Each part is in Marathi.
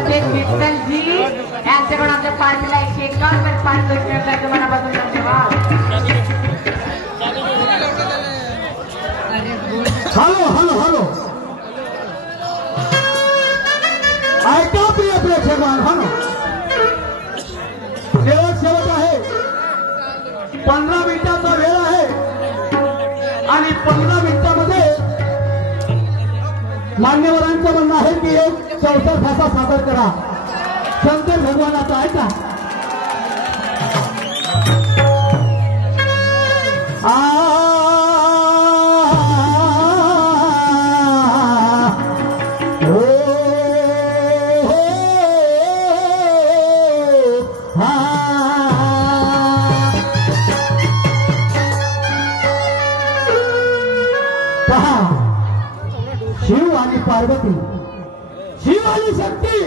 सफेद विठ्ठलजी यांच्याकडून आमच्या पार्टीला 151 पाच रुपये मनापासून धन्यवाद. हॅलो हॅलो हॅलो ऐका प्रिय प्रेक्षकांनो, शेवट आहे. 15 मिनिटाचा वेळ आहे आणि 15 मिनिटामध्ये मान्यवरांचं म्हणणं आहे की एक चौसर भाषा सादर करा शंकर भगवानाचा. ऐका शिव आणि पार्वती, शिव आणि शक्ती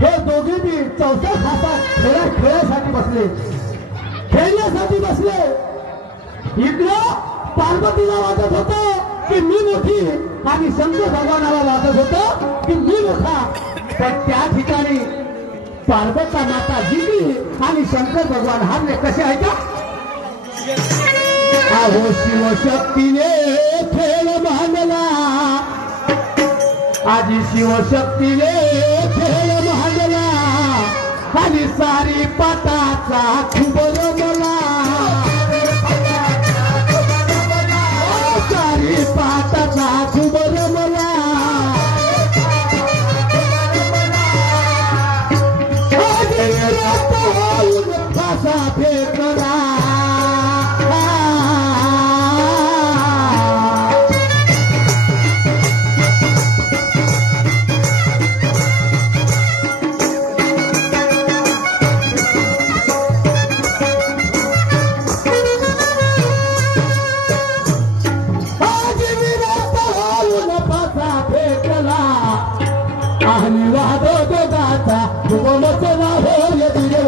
हे दोघे बी चौथा खासा खेळण्यासाठी बसले. इकडं पार्वतीला वाटत होतं की मी मोठी आणि शंकर भगवानाला वाटत होतं की मी मोठा. तर त्या ठिकाणी पार्वता माता जिंकली आणि शंकर भगवान हारले. कसे आहे का? अहो शिवशक्तीने खेळ मांडला, आजी शिवशक्तीने खेळ मांडला आणि सारी पाटाचा खूप रमला. सारी पाटाचा खूप रमला. फासा फेकला. आणि वादो दोघाचा भुवनचला होय दिलो.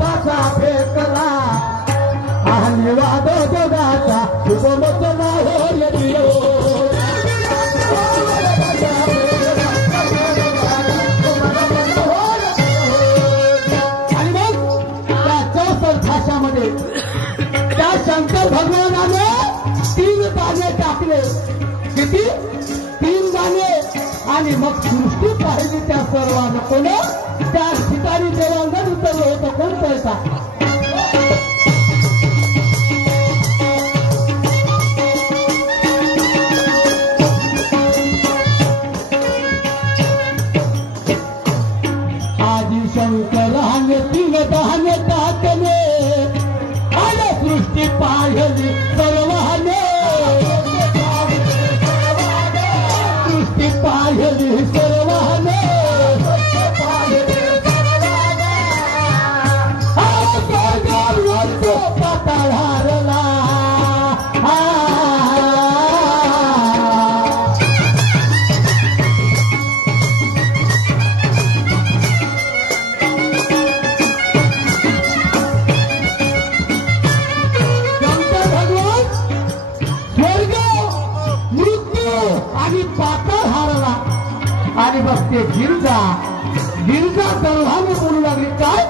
पाचा फेकला आणि वादो दोघाचा भुवनचला होय दिलो. आणि मग त्या चौसर भाषामध्ये त्या शंकर भगवानाने 3 दाणे टाकले. किती? 3 दाणे. आणि मग सृष्टी पाहिली त्या सर्वांना. कोण? त्या ठिकाणी देवांना उतरलं होतं. कोण पैसा? आदि शंकराने 3 दाणे टाकले आणि सृष्टी पाहिली सर्वाने. सृष्टी पाहिली सर्वाने. पाताळ हारला. आणि पाताळ हारला. आणि बघ ते गिरजा गर्भाने बोलू लागली. काय?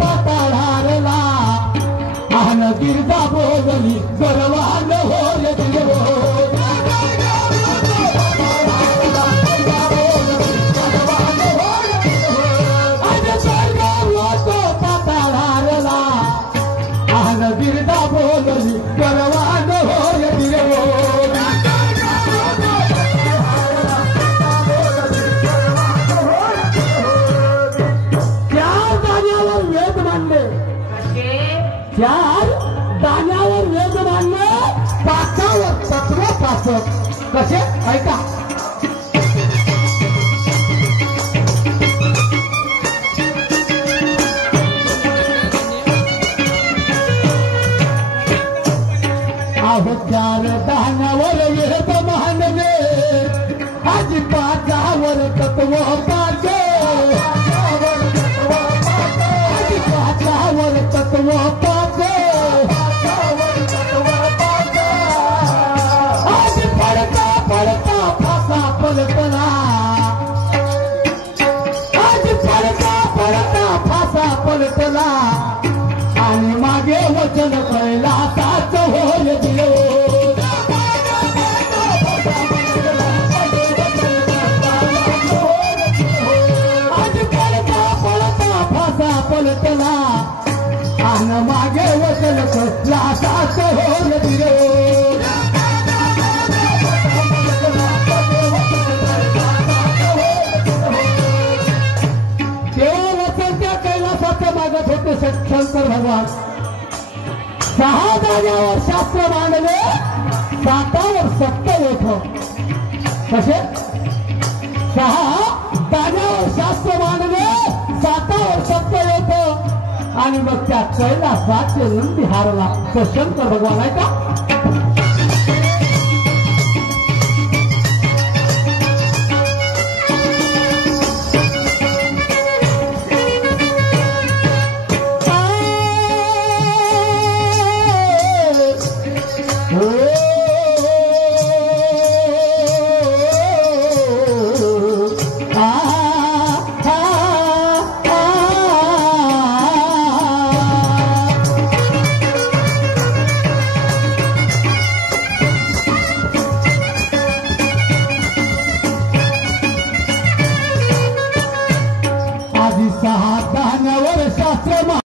पाताळ हारला आणि गिरजा बोलली गर्वान होय दिलो. गिरजा बोलली गर्वान होय दिलो. चार दाण्यावर वेद मानले. 4 दाण्यावर वेद मानले. 5वर तत्व 5. कसे? ऐका. अहो चार दाण्यावर येत मानवे आजी पाचावर तत्व पाचे आजी पाचावर तत्व पाचे आजी पडता पडता फासा पलटला आजी पडता पडता फासा पलटला आणि मागे वचन कळला साच होय दिलो आज पळता पळता फासा पलटला आणि मागे वचन कळला साच होय दिलो तेव्हा वचन त्या कैलासाचं मागत होते शंकर भगवान 6 जाग्यावर शास्त्र मांडले 7वर सत्य येत कसे 6 जाग्यावर शास्त्र मांडले 7वर सत्य येत आणि मग त्या कैलासाचे रुंदी हारला तो शंकर भगवान आहे का